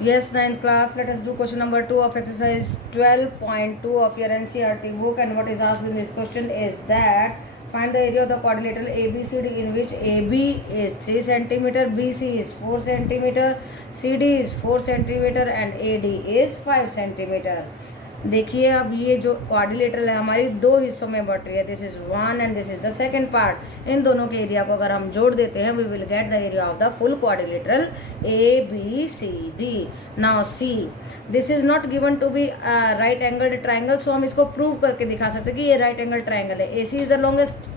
Yes, ninth class. Let us do question number 2 of exercise 12.2 of your NCERT book. And what is asked in this question is that find the area of the quadrilateral ABCD in which AB is 3 centimeter, BC is 4 centimeter, CD is 4 centimeter, and AD is 5 centimeter. देखिए अब ये जो quadrilateral है हमारी दो हिस्सों में बट रही है. This is one and this is the second part. इन दोनों के एरिया को अगर हम जोड़ देते हैं we will get the area of the full quadrilateral A B C D. Now see this is not given to be right angled triangle, so हम इसको प्रूव करके दिखा सकते हैं कि ये राइट एंगल ट्राइंगल है. A C is the longest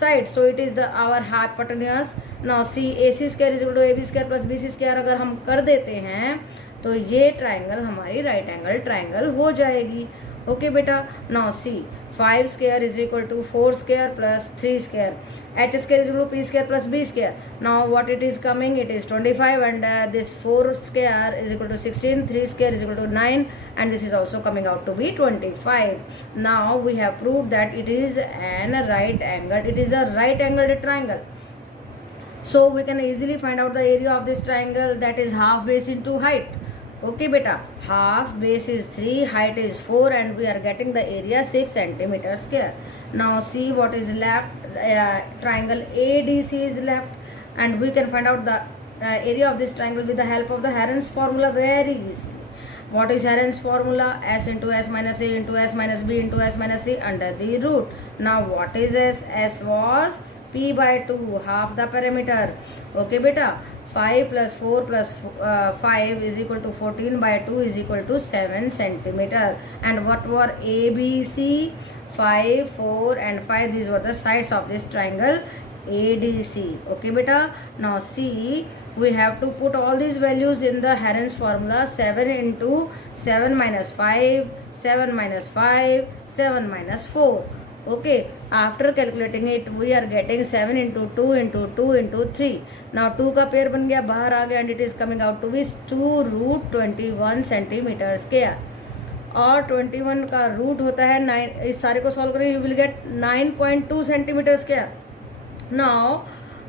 side, so it is the our hypotenuse. Now see A C square is equal to A B square plus B C square अगर हम कर देते हैं तो ये ट्राइंगल हमारी right angle triangle हो जाएगी. ओके बेटा. Now c 5 square is equal to 4 square plus 3 square. H square is equal to p square plus b square. Now what it is coming, it is 25 and this 4 square is equal to 16, 3 square is equal to 9 and this is also coming out to be 25. Now we have proved that it is an right angle, it is a right angled triangle. So we can easily find out the area of this triangle, that is half base into height. Okay beta, half base is 3, height is 4 and we are getting the area 6 centimeter square. Now see what is left. Triangle ADC is left and we can find out the area of this triangle with the help of the Heron's formula very easily. What is Heron's formula? S into S minus A into S minus B into S minus C under the root. Now what is S? S was P by 2, half the perimeter. Okay beta. 5 plus 4 plus 5 is equal to 14 by 2 is equal to 7 centimeter. And what were A, B, C? 5, 4 and 5. These were the sides of this triangle ADC. Okay beta. Now see, we have to put all these values in the Heron's formula. 7 into 7 minus 5, 7 minus 5, 7 minus 4. Okay, after calculating it we are getting 7 into 2 into 2 into 3. Now 2 का pair बन गया, बाहर आ गया and it is coming out to be 2 root 21 centimeter square. और 21 का root होता है 9. इस सारे को सॉल्व करें you will get 9.2 centimetre square. Now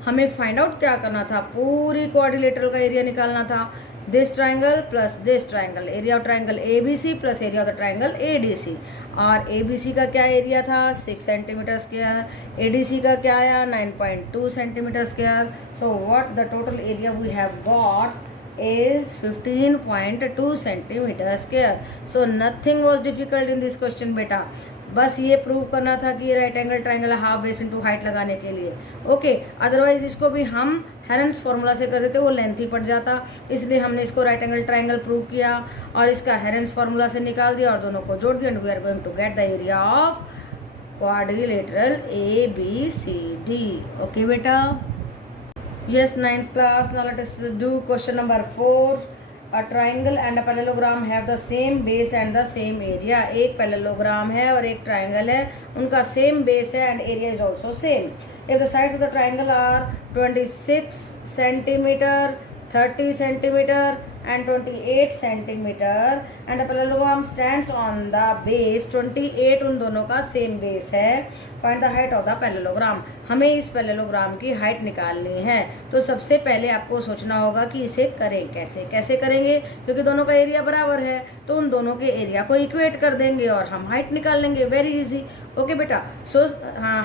हमें फाइंड आउट क्या करना था, पूरी क्वाड्रिलेटरल का एरिया निकालना था. This triangle plus this triangle, area of triangle A B C plus area of the triangle A D C. और ए बी सी का क्या एरिया था 6 centimetre square, A D C का क्या आया 9.2 centimetre square. So what the total area we have got is 15.2 centimeter square. So nothing was difficult in this question बेटा. बस ये प्रूव करना था कि ये right angle triangle half base into height लगाने के लिए. ओके, अदरवाइज इसको भी हम हेरन्स फार्मूला से कर देते, वो लेंथी पड़ जाता, इसलिए हमने इसको राइट एंगल ट्राइंगल प्रूव किया और इसका हेरन्स फार्मूला से निकाल दिया और दोनों को जोड़ दिया. And we are going to get the area of quadrilateral A B C D. Okay बेटा. Yes, ninth class. Now let us do question number 4. A triangle and a parallelogram have the same base and the same area. एक parallelogram है और एक triangle है, उनका same base है and area is also same. If the sides of the triangle are 26 centimeter, 30 centimeter and 28 centimeter and the parallelogram stands on the base 28, उन दोनों का same base है. Find the height of the parallelogram. हमें इस parallelogram की height निकालनी है. तो सबसे पहले आपको सोचना होगा कि इसे करें कैसे करेंगे, क्योंकि दोनों का एरिया बराबर है तो उन दोनों के एरिया को इक्वेट कर देंगे और हम हाइट निकाल लेंगे. Very easy. ओके बेटा. सो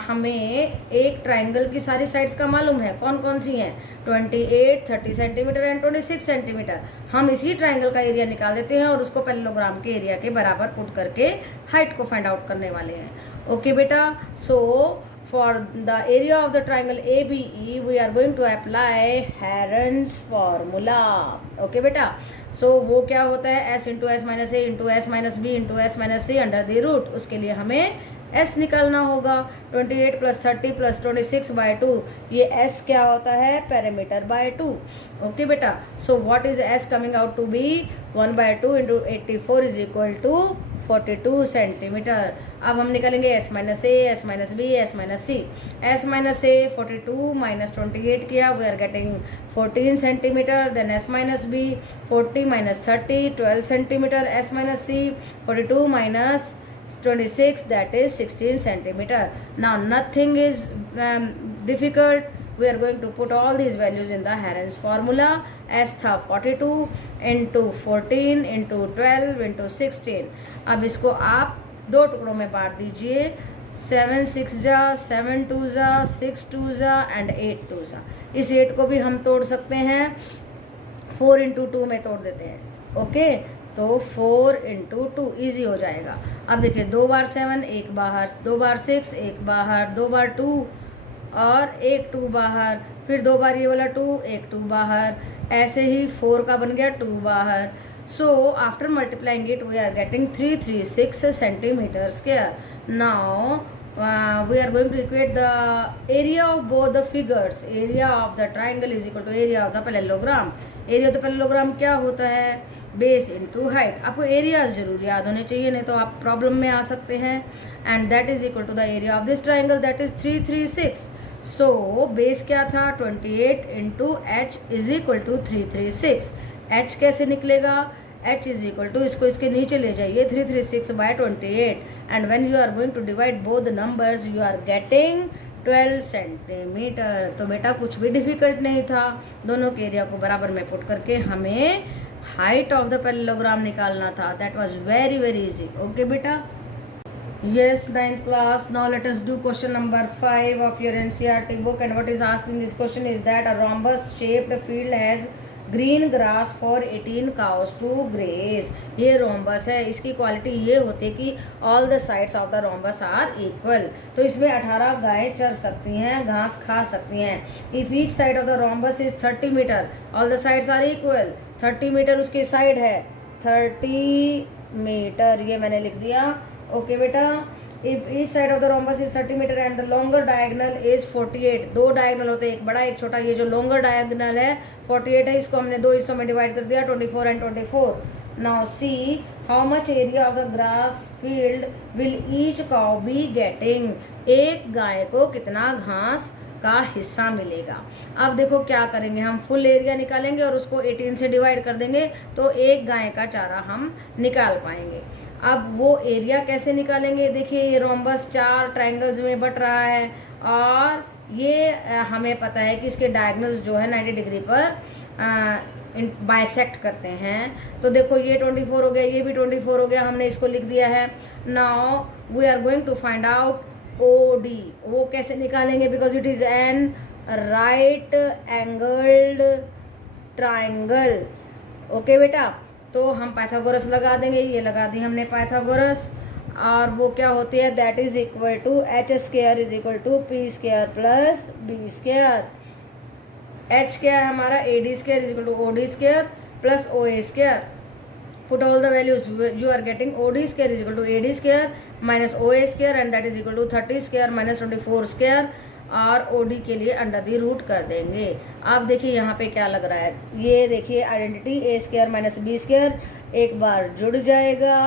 हमें एक ट्राइंगल की सारी साइड्स का मालूम है, कौन कौन सी हैं 28, 30 सेंटीमीटर एंड 26 सेंटीमीटर. हम इसी ट्राइंगल का एरिया निकाल देते हैं और उसको पैरेललोग्राम के एरिया के बराबर पुट करके हाइट को फाइंड आउट करने वाले हैं. ओके बेटा. सो for the area of the triangle ABE we are going to apply Heron's formula. Okay beta. So वो क्या होता है S into S minus A into S minus B into S minus C under the root. उसके लिए हमें S निकालना होगा. 28 plus 30 plus 26 by 2, ये S क्या होता है perimeter by 2. Okay बेटा. So what is S coming out to be 1 by 2 into 84 is equal to 42 centimetre. अब हम निकालेंगे S minus A, S minus B, S minus C. S minus A 42 minus 28 किया, we are getting 14 centimetre. Then S minus B 40 minus 30 12 centimetre. S minus C 42 minus 26 that is 16 centimeter. Now nothing is difficult. we are going to put all these values in the Heron's formula. S था 42 into 14 into 12 into 16. अब इसको आप दो टुकड़ों में बांट दीजिए, 7 6 जा, 7 2 जा, 6 2 जा एंड 8 2 जा। इस 8 को भी हम तोड़ सकते हैं, 4 into 2 में तोड़ देते हैं, ओके। तो 4 into 2 ईजी हो जाएगा। अब देखिए 2 बार 7 एक बाहर, 2 बार 6 एक बाहर, 2 बार 2 और एक 2 बाहर, फिर 2 बार ये वाला 2 एक 2 बाहर, ऐसे ही 4 का बन गया 2 बाहर। So after multiplying it we are getting 336 centimetre square. Now we are going to equate the area of both the figures. Area of the triangle is equal to area of the parallelogram. Area of the parallelogram क्या होता है? Base into height. आपको areas जरूर याद होने चाहिए, नहीं तो आप प्रॉब्लम में आ सकते हैं। And that is equal to the area of this triangle, that is 336। So base क्या था? 28 into h is equal to 336। H कैसे निकलेगा? h इज इक्वल टू, इसको इसके नीचे ले जाइए, 336 by 28 and when you are going to divide both the numbers you are getting 12 centimetre. तो बेटा कुछ भी डिफिकल्ट नहीं था, दोनों के एरिया को बराबर में पुट करके हमें हाइट ऑफ द पैरेललोग्राम निकालना था। That was very very easy, okay बेटा। Yes, 9th class. Now let us do question number 5 of your NCERT book, and what is asked in this question is that a rhombus shaped field has green grass for 18 cows to graze. ये rhombus है, इसकी quality ये होती है कि all the sides of the rhombus are equal. तो इसमें 18 गायें चर सकती हैं, घास खा सकती हैं। If each side of the rhombus is 30 metre, all the sides are equal. 30 metre उसकी साइड है, 30 मीटर ये मैंने लिख दिया, ओके बेटा। If each side of the rhombus is 30 metre and the longer diagonal is 48। दो डायगनल होते हैं, एक बड़ा एक छोटा। ये जो लॉन्गर डायगनल है 48 है, इसको हमने दो हिस्सों में डिवाइड कर दिया, 24 and 24। Now see how much area of the grass field will each cow be getting. एक गाय को कितना घास का हिस्सा मिलेगा। अब देखो क्या करेंगे, हम फुल एरिया निकालेंगे और उसको 18 से डिवाइड कर देंगे, तो एक गाय का चारा हम निकाल पाएंगे। अब वो एरिया कैसे निकालेंगे? देखिए ये रोम्बस 4 ट्रायंगल्स में बट रहा है और ये हमें पता है कि इसके डायगोनल्स जो है 90 डिग्री पर बाइसेक्ट करते हैं। तो देखो ये 24 हो गया, ये भी 24 हो गया, हमने इसको लिख दिया है। Now we are going to find out OD। वो कैसे निकालेंगे? Because it is an right angled triangle, okay बेटा। तो हम पाइथागोरस लगा देंगे, ये लगा दी हमने पाइथागोरस, और वो क्या होती है? That is equal to h square is equal to p square plus b square. h क्या है हमारा? AD square is equal to OD square plus OA square. Put all the values, you are getting OD square is equal to AD square minus OA square and that is equal to 30 square minus 24 square, और OD के लिए under the root कर देंगे। अब देखिए यहाँ पे क्या लग रहा है, ये देखिए identity A square minus B square एक बार जुड़ जाएगा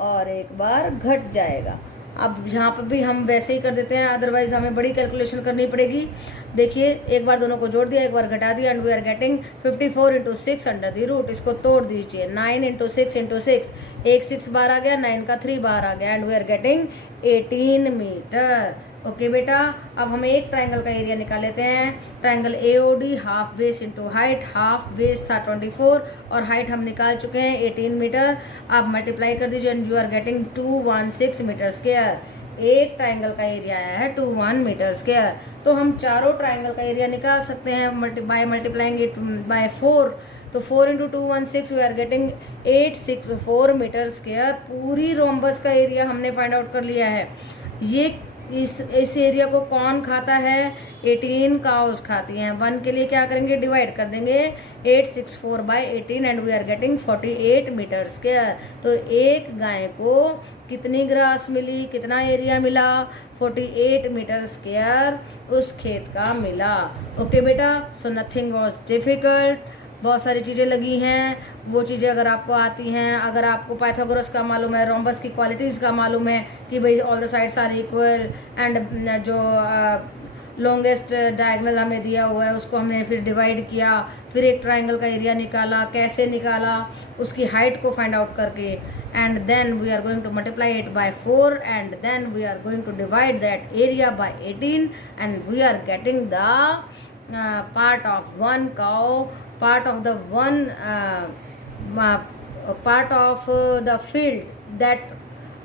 और एक बार घट जाएगा। अब यहाँ पर भी हम वैसे ही कर देते हैं, अदरवाइज हमें बड़ी कैलकुलेशन करनी पड़ेगी। देखिए एक बार दोनों को जोड़ दिया, एक बार घटा दिया, and we are getting 54 into 6 under the root. इसको तोड़ दीजिए, 9 इंटू 6 इंटू 6, एक 6 बार आ गया, 9 का 3 बार आ गया, and we are getting 18 metre, okay बेटा। अब हम एक ट्राइंगल का एरिया निकाल लेते हैं। Triangle AOD half base into height, half base था 24 और हाइट हम निकाल चुके हैं 18 मीटर। अब मल्टीप्लाई कर दीजिए and you are getting 216 metre square. एक ट्राइंगल का एरिया आया है 21 मीटर स्क्वायर। तो हम चारों ट्राइंगल का एरिया निकाल सकते हैं बाय मल्टीप्लाइंग इट बाय 4। तो 4 into 216 we are getting 864 metre square. पूरी रोम्बस का एरिया हमने फाइंड आउट कर लिया है। ये इस एरिया को कौन खाता है? 18 काउस खाती हैं। 1 के लिए क्या करेंगे? डिवाइड कर देंगे 864 by 18 and we are getting 48 metre square. तो एक गाय को कितनी ग्रास मिली, कितना एरिया मिला? 48 मीटर स्क्वायर उस खेत का मिला, ओके बेटा। सो नथिंग वॉज डिफिकल्ट। बहुत सारी चीज़ें लगी हैं, वो चीज़ें अगर आपको आती हैं, अगर आपको पाइथागोरस का मालूम है, रोम्बस की क्वालिटीज़ का मालूम है कि भाई all the sides are equal and जो लॉन्गेस्ट डायगोनल हमें दिया हुआ है उसको हमने फिर डिवाइड किया, फिर एक ट्राइंगल का एरिया निकाला, कैसे निकाला उसकी हाइट को फाइंड आउट करके, and then we are going to multiply it by 4 and then we are going to divide that area by 18 and we are getting the part of one cow, part of the one part of the field that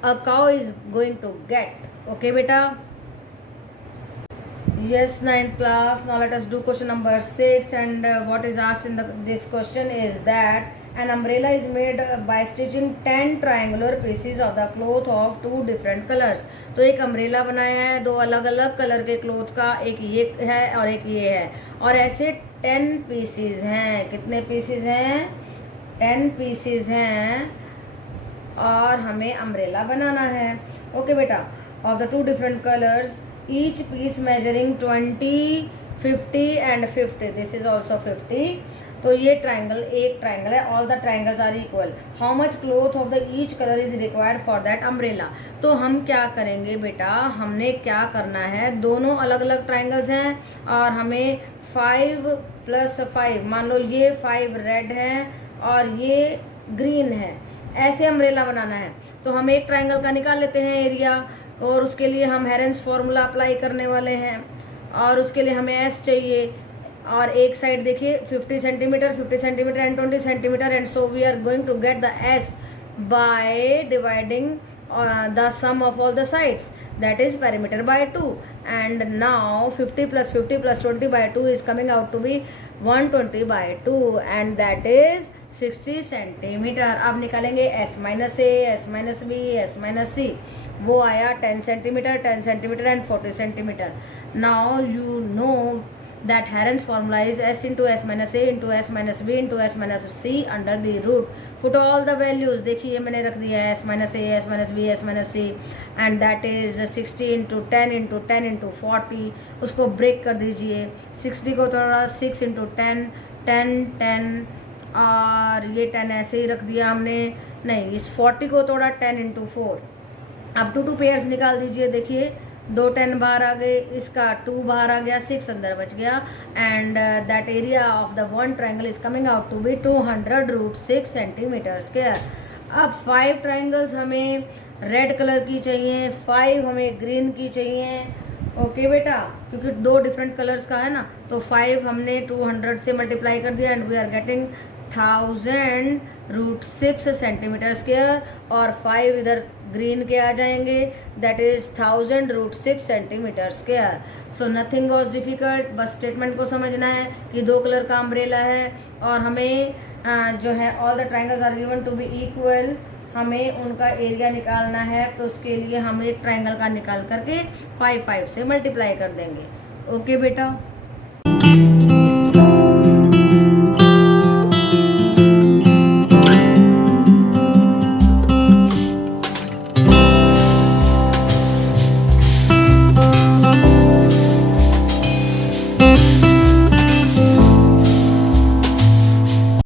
a cow is going to get. Okay beta? Yes, 9th class. Now let us do question number 6, and what is asked in this question is that an umbrella is made by stitching 10 triangular pieces of the cloth of 2 different colors. तो एक umbrella बनाया है 2 अलग अलग colour के cloth का, एक ये है और एक ये है, और ऐसे 10 पीसीज हैं. कितने पीसीज हैं? 10 पीसीज हैं, और हमें अम्ब्रेला बनाना है. ओके बेटा, of the 2 different colors, each piece measuring 20, 50 and 50. This is also 50. तो ये ट्राइंगल एक ट्राइंगल है. All the triangles are equal. How much cloth of the each colour is required for that umbrella. तो हम क्या करेंगे बेटा, हमने क्या करना है, दोनों अलग अलग ट्राइंगल्स हैं और हमें 5 + 5, मान लो ये 5 रेड हैं और ये ग्रीन है, ऐसे अम्ब्रेला बनाना है. तो हम एक ट्राइंगल का निकाल लेते हैं एरिया, और उसके लिए हम हेरेंस फार्मूला अप्लाई करने वाले हैं, और उसके लिए हमें एस चाहिए. और एक साइड देखिए 50 centimetre, 50 centimetre and 20 centimetre, and so we are going to get the s by dividing the sum of all the sides, that is perimeter by 2. And now 50 + 50 + 20 by 2 is coming out to be 120 by 2, and that is 60 centimetre. अब निकालेंगे s - a, s - b, s - c. वो आया 10 centimetre, 10 centimetre and 40 centimetre. Now you know that Heron's formula is s into s minus a into s minus b into s minus c under the root. Put all the values. देखिए मैंने रख दिया है s minus a, s minus b, s minus c, and that is 60 into 10 into 10 into 40. उसको break कर दीजिए. 60 को थोड़ा 6 into 10, 10, 10, और ये 10 ऐसे ही रख दिया हमने. नहीं, इस 40 को थोड़ा 10 into 4. अब 2 पेयर्स निकाल दीजिए. देखिए 2 10 बाहर आ गए, इसका 2 बाहर आ गया, 6 अंदर बच गया, and that area of the one triangle is coming out to be 200√6 centimetre square. अब 5 ट्राइंगल्स हमें रेड कलर की चाहिए, 5 हमें ग्रीन की चाहिए. ओके बेटा, क्योंकि 2 डिफरेंट कलर्स का है ना, तो 5 हमने 200 से मल्टीप्लाई कर दिया, and we are getting 1000√6 centimetre square, और 5 इधर ग्रीन के आ जाएंगे, that is 1000√6 centimetre square. So nothing was difficult, बस स्टेटमेंट को समझना है कि 2 कलर का अम्ब्रेला है, और हमें जो है all the triangles are given to be equal, हमें उनका एरिया निकालना है. तो उसके लिए हम एक ट्राइंगल का निकाल करके 5 से मल्टीप्लाई कर देंगे. ओके बेटा.